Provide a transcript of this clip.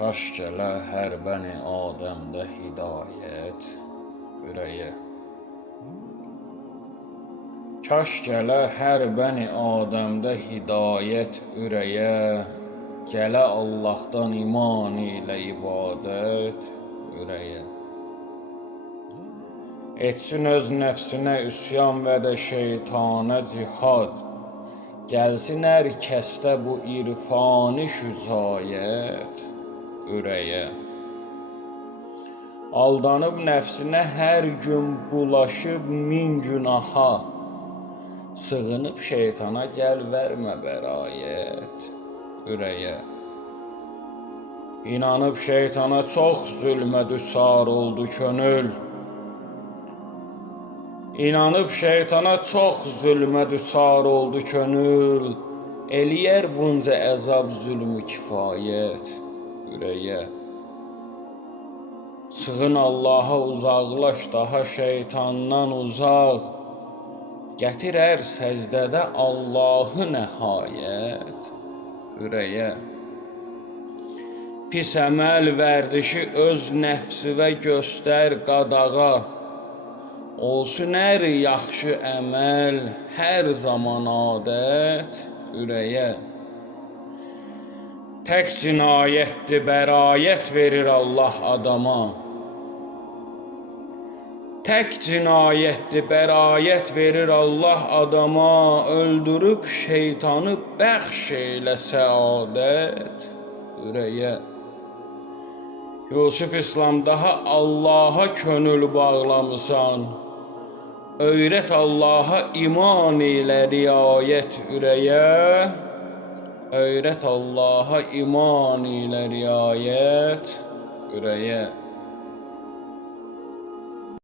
Kaş gələ hər bəni Adəmdə hidayət ürəyə. Kaş gələ hər bəni Adəmdə hidayət ürəyə. Gələ Allahdan iman ilə ibadət ürəyə. Etsin öz nəfsinə üsyan və də şeytana cihad. Gəlsin hər kəsdə bu irfani şücaət ürəyə. Aldanıb nəfsinə hər gün bulaşıb min günaha. Sığınıb şeytana gəl vermə bəraət ürəyə. İnanıb şeytana çox zülmə düçar oldu könül. İnanıb şeytana çox zülmə düçar oldu könül. Eləyər bunca əzab zülmü kifayət ürəyə. Sığın Allaha uzaqlaş daha şeytandan uzaq. Gətir hər səcdədə Allahı nəhayət ürəyə. Pis əməl vərdişi öz nəfsivə göstər qadağa. Olsun hər yaxşı əməl hər zaman adət ürəyə. Tək cinayətdir bəraət verir Allah adama. Tək cinayətdir bəraət verir Allah adama. Öldürüb şeytanı bəxş eylə səadət ürəyə. Yusuf İslam daha Allaha könül bağlamısan. Öyrət Allaha iman ilə riayət ürəyə. Öyrət Allaha iman ilə riayət ürəyə.